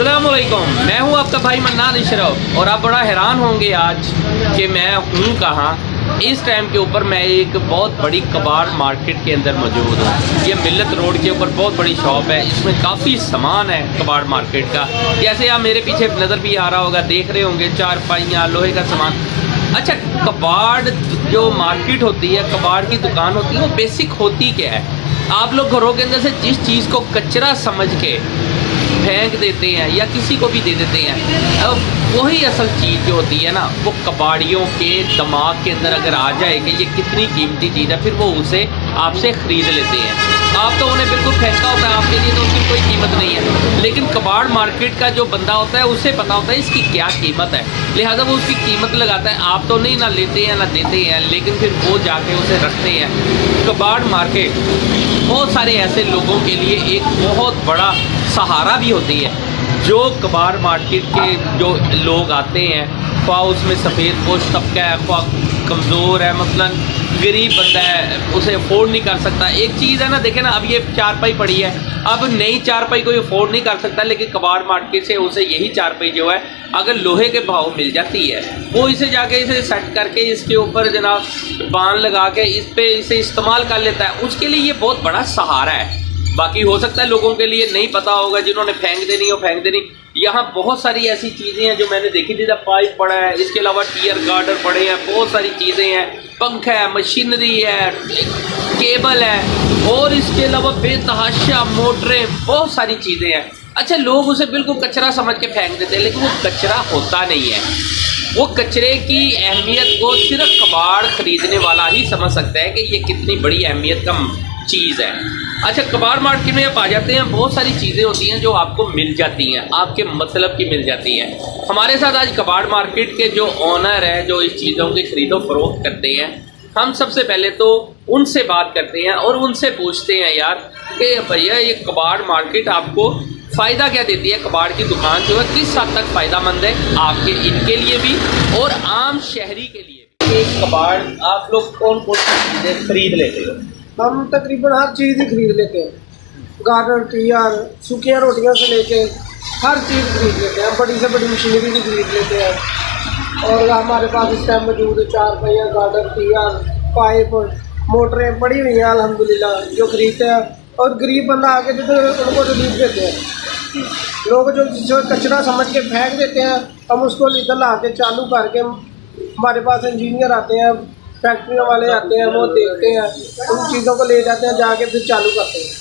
अस्सलामुअलैकुम, मैं हूं आपका भाई मन्नान इशरफ और आप बड़ा हैरान होंगे आज कि मैं हूं कहां। इस टाइम के ऊपर मैं एक बहुत बड़ी कबाड़ मार्केट के अंदर मौजूद हूं। ये मिल्लत रोड के ऊपर बहुत बड़ी शॉप है, इसमें काफ़ी सामान है कबाड़ मार्केट का। जैसे आप मेरे पीछे नज़र भी आ रहा होगा, देख रहे होंगे चारपाइयाँ, लोहे का सामान। अच्छा, कबाड़ जो मार्केट होती है, कबाड़ की दुकान होती है, वो बेसिक होती क्या है? आप लोग घरों के अंदर से जिस चीज़ को कचरा समझ के फेंक देते हैं या किसी को भी दे देते हैं, अब वही असल चीज़ जो होती है ना, वो कबाड़ियों के दिमाग के अंदर अगर आ जाए कि ये कितनी कीमती चीज़ है, फिर वो उसे आपसे ख़रीद लेते हैं। आप तो उन्हें बिल्कुल फेंका होता है, आपके लिए तो उसकी कोई कीमत नहीं है, लेकिन कबाड़ मार्केट का जो बंदा होता है उसे पता होता है इसकी क्या कीमत है, लिहाजा वो उसकी कीमत लगाता है। आप तो नहीं ना लेते हैं ना देते हैं, लेकिन फिर वो जाके उसे रखते हैं। कबाड़ मार्केट बहुत सारे ऐसे लोगों के लिए एक बहुत बड़ा सहारा भी होती है। जो कबाड़ मार्केट के जो लोग आते हैं, ख्वाह उसमें सफ़ेद पोश तबका है, ख्वाह कमज़ोर है, मसलन गरीब बंदा है, उसे अफोर्ड नहीं कर सकता। एक चीज़ है ना, देखें ना, अब ये चारपाई पड़ी है, अब नई चारपाई कोई अफोर्ड नहीं कर सकता, लेकिन कबाड़ मार्केट से उसे यही चारपाई जो है अगर लोहे के भाव मिल जाती है, वो इसे जाके इसे सेट करके इसके ऊपर जनाब बांध लगा के इस पे इसे इस्तेमाल कर लेता है। उसके लिए ये बहुत बड़ा सहारा है। बाकी हो सकता है लोगों के लिए नहीं पता होगा, जिन्होंने फेंक देनी हो फेंक देनी। यहाँ बहुत सारी ऐसी चीज़ें हैं जो मैंने देखी थी, जब पाइप पड़ा है, इसके अलावा टीयर गार्डर पड़े हैं, बहुत सारी चीज़ें हैं, पंखा है, मशीनरी है, केबल है, और इसके अलावा बेतहाशा मोटरें, बहुत सारी चीज़ें हैं। अच्छा, लोग उसे बिल्कुल कचरा समझ के फेंक देते हैं, लेकिन वो कचरा होता नहीं है। वो कचरे की अहमियत को सिर्फ कबाड़ ख़रीदने वाला ही समझ सकता है कि ये कितनी बड़ी अहमियत का चीज़ है। अच्छा, कबाड़ मार्केट में आप आ जाते हैं, बहुत सारी चीज़ें होती हैं जो आपको मिल जाती हैं, आपके मतलब की मिल जाती हैं। हमारे साथ आज कबाड़ मार्केट के जो ओनर हैं, जो इस चीज़ों की खरीदो फरोख्त करते हैं, हम सबसे पहले तो उनसे बात करते हैं और उनसे पूछते हैं यार कि भैया ये कबाड़ मार्केट आपको फ़ायदा क्या देती है? कबाड़ की दुकान जो है किस हद तक फ़ायदेमंद है आपके, इनके लिए भी और आम शहरी के लिए भी? एक कबाड़ आप लोग कौन कौन सी चीज़ें खरीद लेते हो? हम तकरीबन हर चीज़ ही खरीद लेते हैं, गार्डर, टीयर, सूखियाँ रोटियों से लेके हर चीज़ खरीद लेते हैं। बड़ी से बड़ी मशीनरी भी खरीद लेते हैं, और हमारे पास इस टाइम मौजूद है चारपाइयाँ, गार्डर, टीयर, पाइप, मोटरें पड़ी हुई हैं अल्हम्दुलिल्लाह, जो खरीदते हैं। और गरीब बंदा आके तो उनको रिलीफ देते हैं। लोग जो कचरा समझ के फेंक देते हैं, हम उसको इधर ला के चालू करके, हमारे पास इंजीनियर आते हैं, फैक्ट्रियों वाले आते हैं, वो देखते हैं, उन चीज़ों को ले जाते हैं, जाके फिर चालू करते हैं।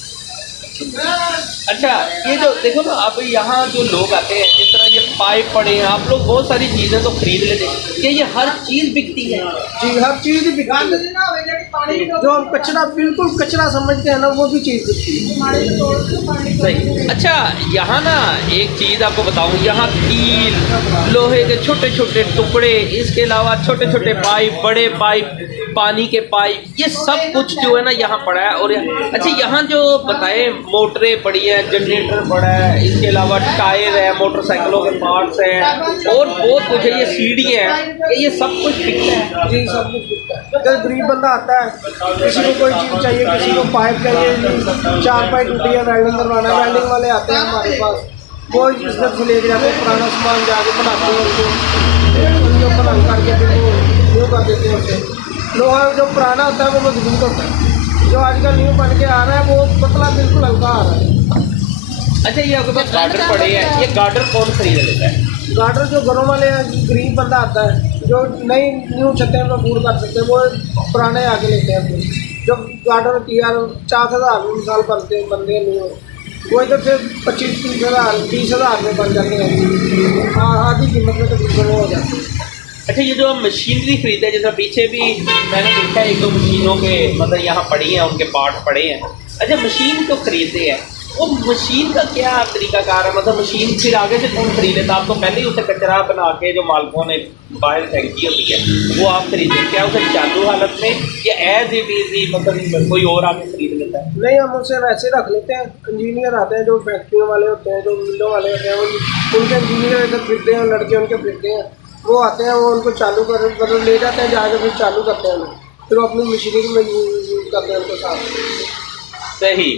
अच्छा, ये जो देखो ना, अब यहाँ जो लोग आते हैं, जिस तरह ये पाइप पड़े हैं, आप लोग बहुत सारी चीज़ें तो खरीद लेते हैं, क्या ये हर चीज़ बिकती है? जी, हर चीज़ ही बिकती है। जो हम कचरा बिल्कुल कचरा समझते हैं ना, वो भी चीज़ बिकती है। सही। अच्छा, यहाँ ना एक चीज़ आपको बताऊँ, यहाँ कील, लोहे के छोटे छोटे टुकड़े, इसके अलावा छोटे छोटे पाइप, बड़े पाइप, पानी के पाइप, ये सब कुछ जो है ना यहाँ पड़ा है। और अच्छा, यहाँ जो बताएं, मोटरें पड़ी हैं, जनरेटर पड़ा है, इसके अलावा टायर है, मोटरसाइकिलों के पार्ट्स हैं, और बहुत कुछ है, ये सीढ़ियाँ हैं, ये सब कुछ बिकता है? जी, सब कुछ बिकता है। अगर गरीब बंदा आता है, किसी को कोई चीज़ चाहिए, किसी को पाइप चाहिए, चारपाई टूटी है, वेल्डिंग करवाना है, वेल्डिंग वाले आते हैं हमारे पास, वो इधर से ले जाते हैं, पुराना सामान जाके बनाते हैं, उनको बना करके फिर वो न्यू कर देते हैं। उसे लोहा जो पुराना होता है वो मजबूत होता है, जो आजकल न्यू बन के आ रहा है वो पतला बिल्कुल हल्का आ रहा है। अच्छा, ये आपके पास गार्डर पड़े हैं, ये गार्डर कौन खरीद लेता है? गार्डर जो घरों वाले गरीब बंदा आता है, जो नई न्यू छतें में पूर कर सकते हैं, वो पुराने आके लेते हैं अपने। जो गार्डर टीयर 4,000 मिसाल बनते हैं न्यू, वो इधर से 25-30 हज़ार 20 हज़ार में बन जाते हैं। हाँ, आधी कीमत में तो हो जाते हैं। अच्छा, ये जो हम मशीनरी खरीदते हैं, जैसे पीछे भी मैंने देखा है एक दो मशीनों के मतलब यहाँ पड़ी हैं, उनके पार्ट पड़े हैं। अच्छा, मशीन तो खरीदते हैं, वो मशीन का क्या तरीकाकार है? मतलब मशीन फिर आगे से कौन खरीद लेता? आप तो पहले ही उसे कचरा बना के जो मालिकों ने बाहर फेंकी होती है वो आप खरीदते, क्या उसे चालू हालत में या एज इट इज मतलब कोई और आके खरीद लेता है? नहीं, हम उसे वैसे रख लेते हैं। इंजीनियर आते हैं, जो फैक्ट्रियों वाले होते हैं, जो मिलों वाले होते हैं, वो उनके इंजीनियर इधर फिरते हैं, लड़के उनके फिरते हैं, वो आते हैं, वो उनको चालू कर ले जाते हैं, जाके फिर चालू करते हैं, फिर वो अपनी मशीनरी में यूज़ करते हैं उनको साथ। सही।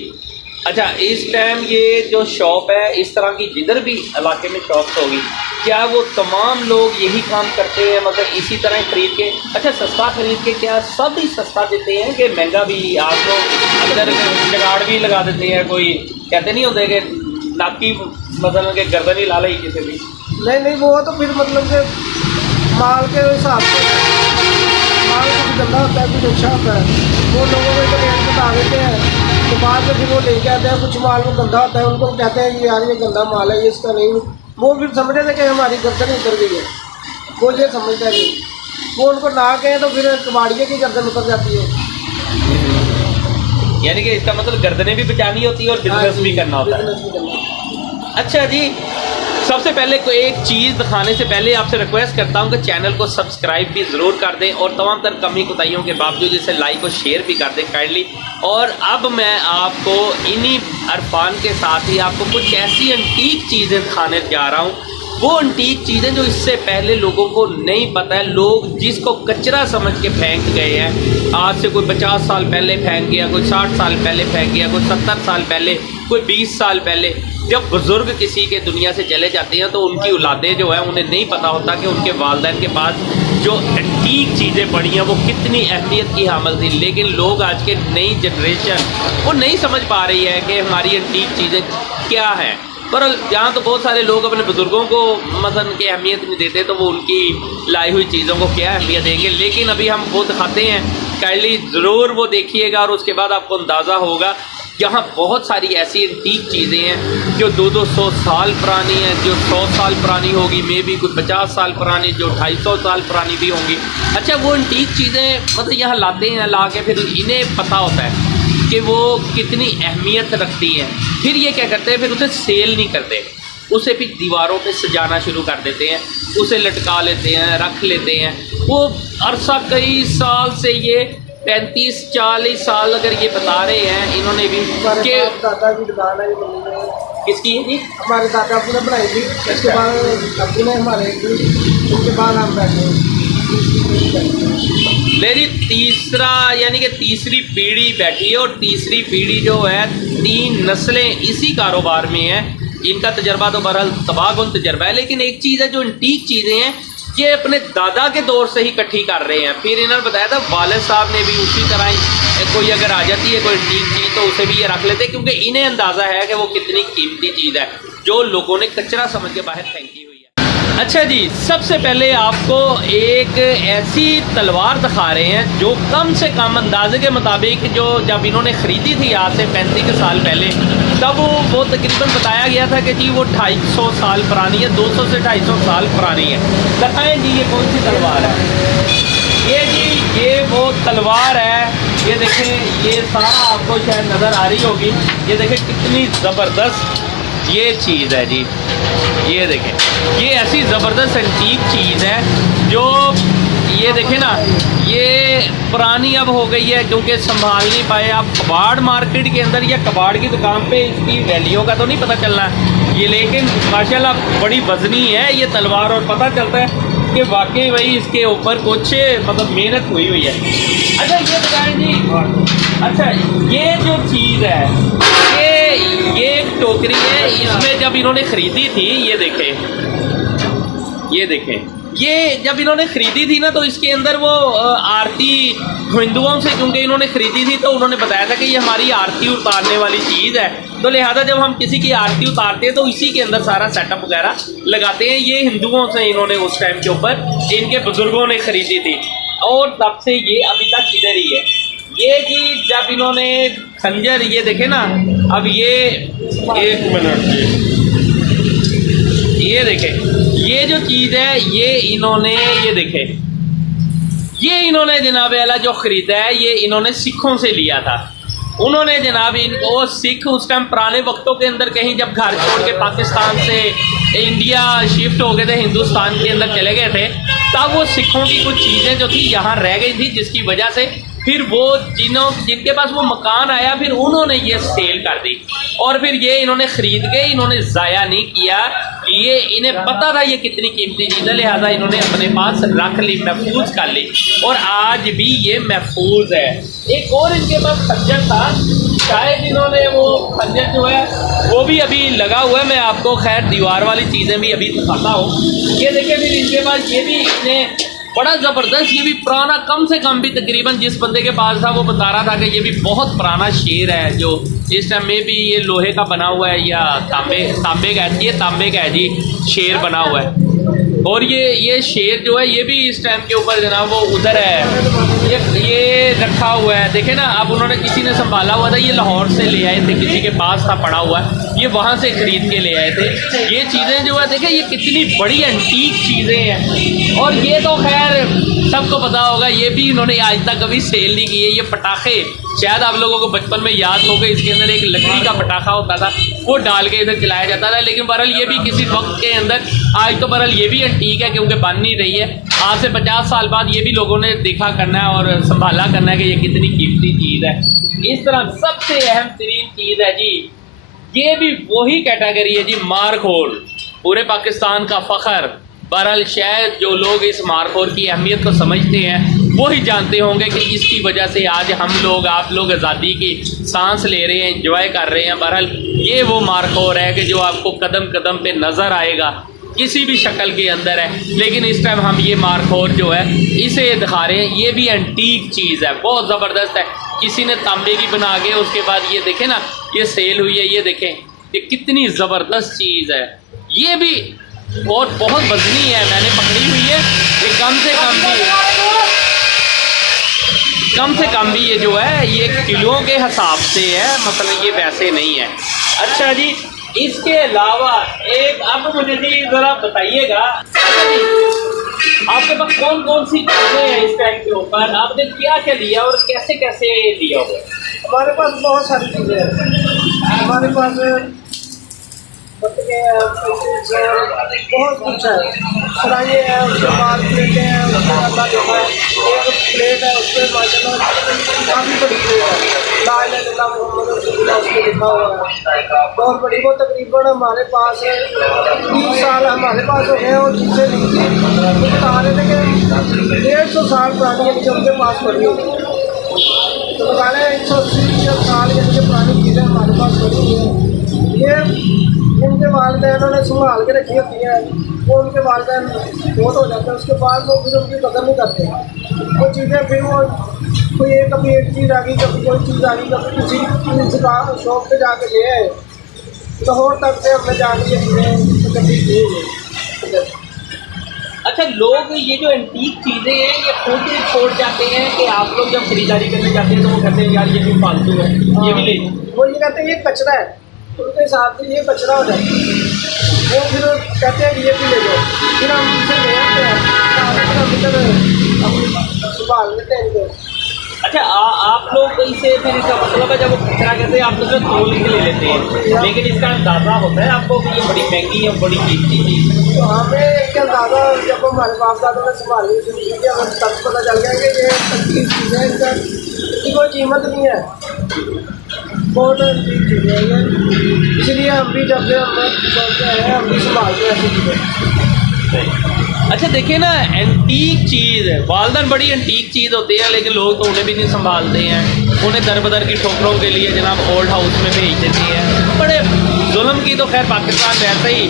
अच्छा, इस टाइम ये जो शॉप है, इस तरह की जिधर भी इलाके में शॉप्स होगी, क्या वो तमाम लोग यही काम करते हैं, मतलब इसी तरह खरीद के? अच्छा, सस्ता खरीद के क्या सब ही सस्ता देते हैं कि महंगा भी? आप लोग अंदर जुगाड़ भी लगा देते हैं, कोई कहते नहीं होते कि नाकी मतलब के गर्दन ही ला ली किसी भी? नहीं, वो तो फिर मतलब कि माल के हिसाब से, माल कुछ गंदा होता है, कुछ अच्छा होता है, वो लोगों को तो रेट बता देते हैं, तो बाद में फिर वो लेके आते हैं। कुछ माल वो गंदा होता है, उनको कहते हैं कि यार ये गंदा माल है, ये इसका नहीं, वो फिर समझते थे कि हमारी गर्दन उतर गई है, वो ये समझता है नहीं, वो उनको ना कहें तो फिर कबाड़िए की गर्दन उतर जाती है। यानी कि इसका मतलब गर्दनें भी बचानी होती है और बिजनेस भी करना होता है। अच्छा जी, सबसे पहले कोई एक चीज़ दिखाने से पहले आपसे रिक्वेस्ट करता हूं कि चैनल को सब्सक्राइब भी ज़रूर कर दें और तमाम तर कमी कोताहियों के बावजूद इसे लाइक और शेयर भी कर दें काइंडली। और अब मैं आपको इन्हीं अरफान के साथ ही आपको कुछ ऐसी एंटीक चीज़ें दिखाने जा रहा हूँ, वो एंटीक चीज़ें जो इससे पहले लोगों को नहीं पता है। लोग जिसको कचरा समझ के फेंक गए हैं, आज से कोई 50 साल पहले फेंक गया, कोई 60 साल पहले फेंक गया, कोई 70 साल पहले, कोई 20 साल पहले। जब बुज़ुर्ग किसी के दुनिया से चले जाते हैं तो उनकी औलादें जो है उन्हें नहीं पता होता कि उनके वालिदैन के पास जो एंटीक चीज़ें पड़ी हैं वो कितनी अहमियत की हामिल थी। लेकिन लोग आज के नई जनरेशन वो नहीं समझ पा रही है कि हमारी एंटीक चीज़ें क्या हैं। पर यहाँ तो बहुत सारे लोग अपने बुज़ुर्गों को मतलब की अहमियत नहीं देते, तो वो उनकी लाई हुई चीज़ों को क्या अहमियत देंगे। लेकिन अभी हम वो दिखाते हैं, काइंडली ज़रूर वो देखिएगा और उसके बाद आपको अंदाज़ा होगा। यहाँ बहुत सारी ऐसी एंटीक चीज़ें हैं जो 200-200 साल पुरानी हैं, जो 100 साल पुरानी होगी, मे बी कुछ 50 साल पुरानी, जो 250 साल पुरानी भी होंगी। अच्छा, वो एंटीक चीज़ें मतलब यहाँ लाते हैं, ला के फिर इन्हें पता होता है कि वो कितनी अहमियत रखती हैं। फिर ये क्या करते हैं, फिर उसे सेल नहीं करते, उसे फिर दीवारों पे सजाना शुरू कर देते हैं, उसे लटका लेते हैं, रख लेते हैं। वो अरसा कई साल से ये 35-40 साल अगर ये बता रहे हैं इन्होंने भी कि दादा की दुकान है ये, किसकी है जी? हमारे दादा अबू ने बनाई थी, उसके बाद अबू ने हमारे, उसके बाद हम बैठे। मेरी तीसरा यानी कि तीसरी पीढ़ी बैठी है और तीसरी पीढ़ी जो है 3 नस्लें इसी कारोबार में है। इनका तजर्बा तो बहरहाल तबाहकुन तजर्बा है। लेकिन एक चीज़ है जो एंटीक चीज़ें हैं ये अपने दादा के दौर से ही इकट्ठी कर रहे हैं। फिर इन्होंने बताया था वालिद साहब ने भी उसी तरह ही कोई अगर आ जाती है कोई एंटीक चीज़ तो उसे भी ये रख लेते, क्योंकि इन्हें अंदाज़ा है कि वो कितनी कीमती चीज़ है जो लोगों ने कचरा समझ के बाहर फेंकी हुई है। अच्छा जी, सबसे पहले आपको एक ऐसी तलवार दिखा रहे हैं जो कम से कम अंदाजे के मुताबिक जो जब इन्होंने ख़रीदी थी आज से 35 साल पहले, तब वो तकरीबन बताया गया था कि जी वो 250 साल पुरानी है, 200 से 250 साल पुरानी है। बताएं जी ये कौन सी तलवार है? ये जी ये वो तलवार है। ये देखें, ये सारा आपको शायद नज़र आ रही होगी। ये देखें कितनी ज़बरदस्त ये चीज़ है जी। ये देखें, ये ऐसी ज़बरदस्त एंटीक चीज़ है जो ये देखें ना, ये पुरानी अब हो गई है क्योंकि संभाल नहीं पाए आप। कबाड़ मार्केट के अंदर या कबाड़ की दुकान पे इसकी वैल्यू का तो नहीं पता चलना ये, लेकिन माशाल्लाह बड़ी वज़नी है ये तलवार और पता चलता है कि वाकई वही इसके ऊपर कुछ मतलब मेहनत हुई हुई है। अच्छा ये बताएं जी, अच्छा ये जो चीज़ है ये एक टोकरी है, इसमें जब इन्होंने ख़रीदी थी ये देखें ये जब इन्होंने ख़रीदी थी ना तो इसके अंदर वो आरती हिंदुओं से क्योंकि इन्होंने ख़रीदी थी तो उन्होंने बताया था कि ये हमारी आरती उतारने वाली चीज़ है, तो लिहाजा जब हम किसी की आरती उतारते हैं तो इसी के अंदर सारा सेटअप वगैरह लगाते हैं। ये हिंदुओं से इन्होंने उस टाइम के ऊपर इनके बुज़ुर्गों ने ख़रीदी थी और तब से ये अभी तक इधर ही है। ये जी जब इन्होंने खंजर ये देखे ना, अब ये 1 मिनट ये देखें, ये जो चीज़ है ये इन्होंने ये देखें, ये इन्होंने जनाब आला जो ख़रीदा है ये इन्होंने सिखों से लिया था। उन्होंने जनाब इनको सिख उस टाइम पुराने वक्तों के अंदर कहीं जब घर छोड़ के पाकिस्तान से इंडिया शिफ्ट हो गए थे, हिंदुस्तान के अंदर चले गए थे, तब वो सिखों की कुछ चीज़ें जो थी यहाँ रह गई थी, जिसकी वजह से फिर वो जिनके पास वो मकान आया फिर उन्होंने ये सेल कर दी और फिर ये इन्होंने ख़रीद के इन्होंने ज़ाया नहीं किया। ये इन्हें पता था ये कितनी कीमती चीज़ है, लिहाजा इन्होंने अपने पास रख ली, महफूज कर ली और आज भी ये महफूज है। एक और इनके पास खंजर था, शायद इन्होंने वो खंजर जो है वो भी अभी लगा हुआ है। मैं आपको खैर दीवार वाली चीज़ें भी अभी दिखाता हूँ। ये देखिए, फिर इसके बाद ये भी इसने बड़ा ज़बरदस्त, ये भी पुराना, कम से कम भी तकरीबन जिस बंदे के पास था वो बता रहा था कि ये भी बहुत पुराना शेर है, जो इस टाइम में भी ये लोहे का बना हुआ है या तांबे का है। ये तांबे का है जी, शेर बना हुआ है। और ये शेर जो है ये भी इस टाइम के ऊपर जनाब वो उधर है, ये रखा हुआ है। देखे ना, अब उन्होंने, किसी ने संभाला हुआ था, ये लाहौर से ले आए थे, किसी के पास था पड़ा हुआ, ये वहाँ से ख़रीद के ले आए थे। ये चीज़ें जो है देखें, ये कितनी बड़ी एंटीक चीज़ें हैं। और ये तो खैर सबको पता होगा, ये भी इन्होंने आज तक कभी सेल नहीं की है। ये पटाखे शायद आप लोगों को बचपन में याद होगा, इसके अंदर एक लकड़ी का पटाखा होता था, वो डाल के इधर चलाया जाता था। लेकिन बहरहाल ये भी किसी वक्त के अंदर, आज तो बहरहाल ये भी एंटीक है क्योंकि बन नहीं रही है। आज से 50 साल बाद ये भी लोगों ने देखा करना है और संभाला करना है कि ये कितनी कीमती चीज़ है। इस तरह सबसे अहम तरीन चीज़ है जी, ये भी वही कैटेगरी है जी, मारखोर, पूरे पाकिस्तान का फ़ख्र। बहरहाल शायद जो लोग इस मारखोर की अहमियत को समझते हैं वो ही जानते होंगे कि इसकी वजह से आज हम लोग, आप लोग आज़ादी की सांस ले रहे हैं, एंजॉय कर रहे हैं। बहरहाल ये वो मारखोर है कि जो आपको कदम कदम पे नज़र आएगा, किसी भी शक्ल के अंदर है। लेकिन इस टाइम हम ये मारखोर जो है इसे दिखा रहे हैं। ये भी एंटीक चीज़ है, बहुत ज़बरदस्त है। किसी ने तांबे की बना के, उसके बाद ये देखें ना, ये सेल हुई है, ये देखें, ये कितनी ज़बरदस्त चीज़ है। ये भी और बहुत वजनी है, मैंने पकड़ी हुई है। ये कम से कम भी ये जो है ये किलों के हिसाब से है, मतलब ये वैसे नहीं है। अच्छा जी, इसके अलावा एक, अब मुझे जी ज़रा बताइएगा, अच्छा जी, आपके पास कौन कौन सी चीज़ें हैं इस टाइम के ऊपर? आपने क्या क्या लिया और कैसे कैसे लिया हुआ? हमारे पास बहुत सारी चीज़ें हैं। हमारे पास बटके हैं, बहुत कुछ है। सराइयाँ हैं, उसके बाद प्लेटें हैं, उसके बाद देखा है एक प्लेट है, उस पर माशाल्लाह काफ़ी बड़ी प्लेट है, ला इलाहा इल्लल्लाह मुहम्मद रसूलुल्लाह उस पर लिखा हुआ है, बहुत बड़ी। वो तकरीबन हमारे पास 30 साल हमारे पास हो गए। और जिससे ली थी वो बता रहे थे कि 150 साल पुरानी यानी कि उनके पास पड़ी हुई, तो बता रहे 180 साल यानी कि पुरानी चीज़ें हमारे पास पड़ी हुई हैं। ये उनके वालिदैन ने संभाल के रखी होती है, वो उनके वालिदैन बहुत हो जाते हैं, उसके बाद वो फिर उनकी कदर नहीं करते। वो चीज़ें फिर वो कोई कभी एक चीज़ आ गई, कभी कोई चीज़ आ गई, कभी किसी शॉप पे जाके ले आए, लाहौर तक से हमने जाके ये चीज़ें कभी ले। अच्छा, लोग ये जो एंटीक चीज़ें हैं ये खुद ही छोड़ जाते हैं कि आप लोग जब खरीदारी करने जाते हैं तो वो कहते हैं यार ये भी फालतू है, ये भी ले। वो ये कहते हैं ये कचरा है, उनके हिसाब से ये कचरा हो जाता है। वो फिर कहते हैं ये भी ले जाओ, फिर हम उनसे ले आते हैं, संभाल लेते हैं इनको। अच्छा, आप लोग इसे, फिर इसका मतलब है जब वो कचरा कहते हैं आप लोग तोल के ले लेते हैं, लेकिन इसका अंदाज़ा होता है आपको कि ये बड़ी महंगी है, बड़ी कीमती चीज़ है? तो हमें एक अंदाज़ा जब हमारे बाप दादा ने संभालनी शुरू की थी, हमें तब पता चल गया कि ये अच्छी चीज़ है, इसकी कोई कीमत नहीं है, बहुत अच्छी चीज़ है ये। इसलिए हम भी जब से हम सोचते हैं हम भी संभालते हैं ऐसी चीज़ें। अच्छा देखिए ना, एंटीक चीज़ है, वालदान बड़ी एंटीक चीज़ होती है, लेकिन लोग तो उन्हें भी नहीं संभालते हैं। उन्हें दर बदर की ठोकरों के लिए जनाब ओल्ड हाउस में भेज देती है। बड़े जुल्म की तो खैर पाकिस्तान वैसे ही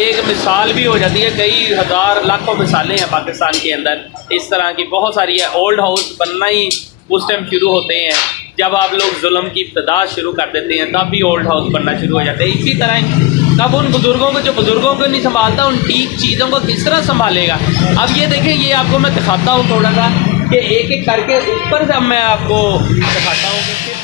एक मिसाल भी हो जाती है, कई हज़ार लाखों मिसालें हैं पाकिस्तान के अंदर इस तरह की, बहुत सारी है। ओल्ड हाउस बनना ही उस टाइम शुरू होते हैं जब आप लोग जुल्म की इब्तिदा शुरू कर देते हैं, तब भी ओल्ड हाउस बनना शुरू हो जाते हैं। इसी तरह तब उन बुज़ुर्गों को, जो बुज़ुर्गों को नहीं संभालता, उन टीक चीज़ों को किस तरह संभालेगा? अब ये देखें, ये आपको मैं दिखाता हूँ थोड़ा सा कि एक एक करके ऊपर से मैं आपको दिखाता हूँ कि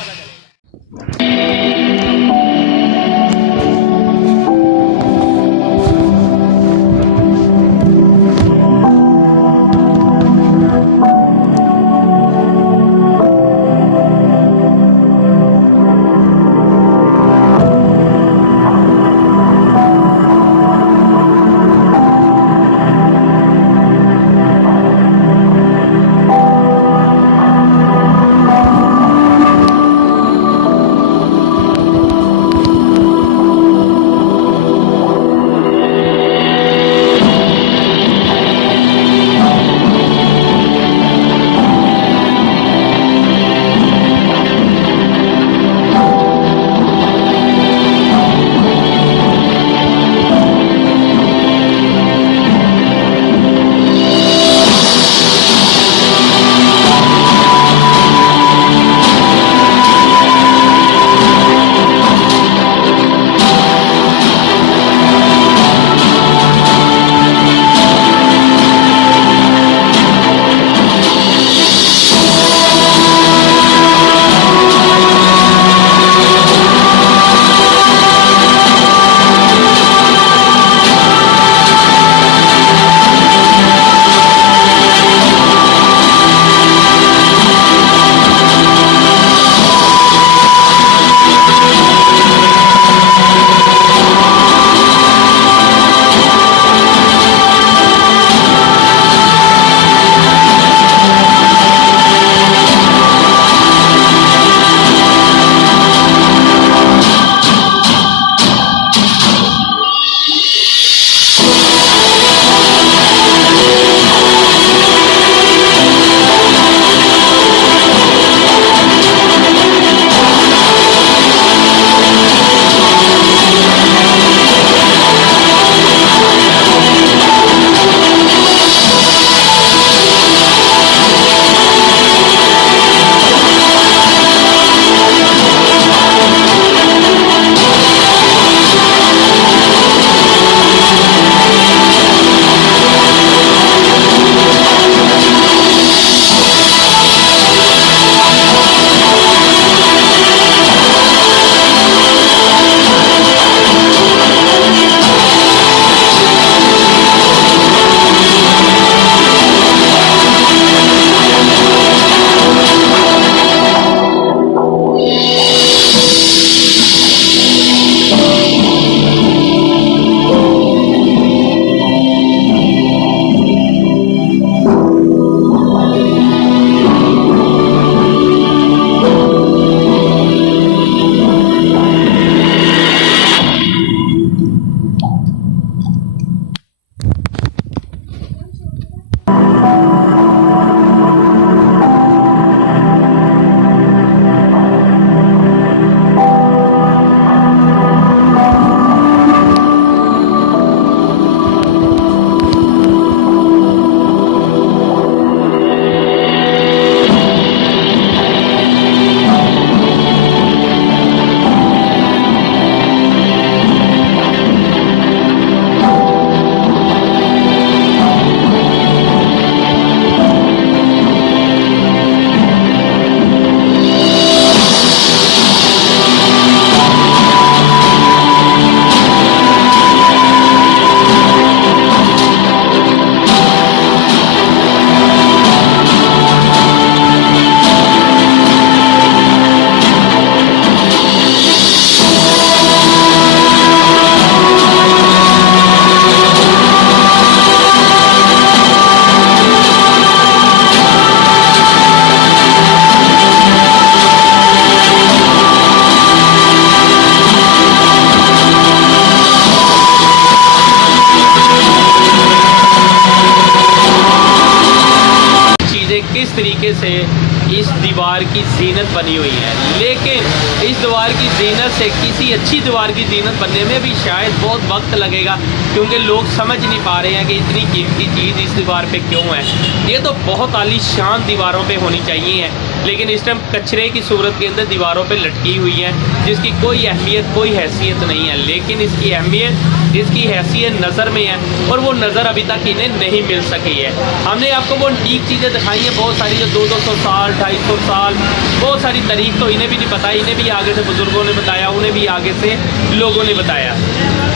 तरीके से इस दीवार की जीनत बनी हुई है, लेकिन इस दीवार की जीनत से किसी अच्छी दीवार की जीनत बनने में भी शायद बहुत वक्त लगेगा, क्योंकि लोग समझ नहीं पा रहे हैं कि इतनी कीमती चीज़ इस दीवार पे क्यों है। ये तो बहुत आलीशान दीवारों पे होनी चाहिए है, लेकिन इस टाइम कचरे की सूरत के अंदर दीवारों पे लटकी हुई है, जिसकी कोई अहमियत कोई हैसियत नहीं है। लेकिन इसकी अहमियत इसकी हैसियत नज़र में है, और वो नज़र अभी तक इन्हें नहीं मिल सकी है। हमने आपको वो ठीक चीज़ें दिखाई हैं बहुत सारी, जो 200 साल 250 साल, बहुत सारी तारीख तो इन्हें भी नहीं पता, इन्हें भी आगे से बुज़ुर्गों ने बताया, उन्हें भी आगे से लोगों ने बताया।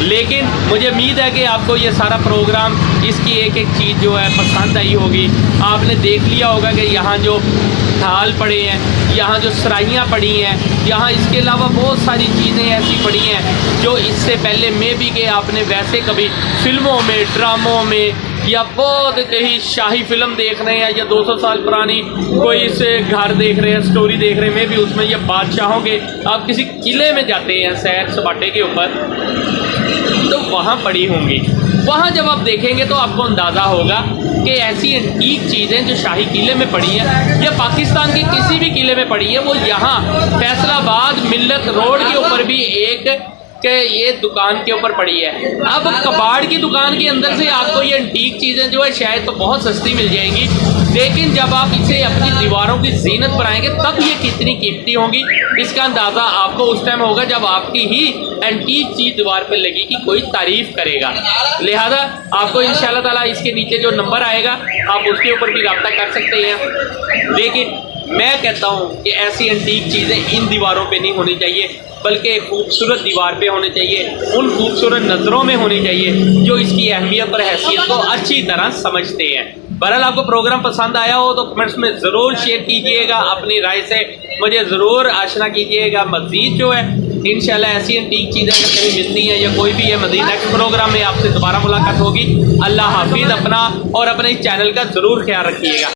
लेकिन मुझे उम्मीद है कि आपको ये सारा प्रोग्राम, इसकी एक एक चीज़ जो है पसंद आई होगी। आपने देख लिया होगा कि यहाँ जो थाल पड़े हैं, यहाँ जो सराइयाँ पड़ी हैं, यहाँ इसके अलावा बहुत सारी चीज़ें ऐसी पड़ी हैं जो इससे पहले में भी कि आपने वैसे कभी फिल्मों में, ड्रामों में, या बहुत ही शाही फिल्म देख रहे हैं, या 200 साल पुरानी कोई इसे घर देख रहे हैं, स्टोरी देख रहे हैं, में भी उसमें ये बादशाहों के, आप किसी किले में जाते हैं सैर सपाटे के ऊपर, तो वहाँ पड़ी होंगी। वहाँ जब आप देखेंगे तो आपको अंदाज़ा होगा कि ऐसी एंटीक चीज़ें जो शाही किले में पड़ी हैं या पाकिस्तान के किसी भी किले में पड़ी है, वो यहाँ फैसलाबाद मिल्लत रोड के ऊपर भी एक के ये दुकान के ऊपर पड़ी है। अब कबाड़ की दुकान के अंदर से आपको ये एंटीक चीज़ें जो है शायद तो बहुत सस्ती मिल जाएंगी, लेकिन जब आप इसे अपनी दीवारों की जीनत बनाएंगे तब ये कितनी कीमती होंगी, इसका अंदाज़ा आपको उस टाइम होगा जब आपकी ही एंटीक चीज़ दीवार पर लगी कि कोई तारीफ़ करेगा। लिहाजा आपको इंशाल्लाह ताला इसके नीचे जो नंबर आएगा आप उसके ऊपर भी रब्ता कर सकते हैं। लेकिन मैं कहता हूँ कि ऐसी एंटीक चीज़ें इन दीवारों पे नहीं होनी चाहिए, बल्कि खूबसूरत दीवार पे होने चाहिए, उन खूबसूरत नज़रों में होनी चाहिए जो इसकी अहमियत और हैसियत को अच्छी तरह समझते हैं। बहरहाल आपको प्रोग्राम पसंद आया हो तो कमेंट्स में ज़रूर शेयर कीजिएगा, अपनी राय से मुझे ज़रूर आशना कीजिएगा। मज़ीद जो है इंशाल्लाह ऐसी एंटीक चीज़ें अगर कहीं मिलती हैं या कोई भी है, मज़ीद नेक्स्ट प्रोग्राम में आपसे दोबारा मुलाकात होगी। अल्लाह हाफिज़। अपना और अपने चैनल का ज़रूर ख्याल रखिएगा।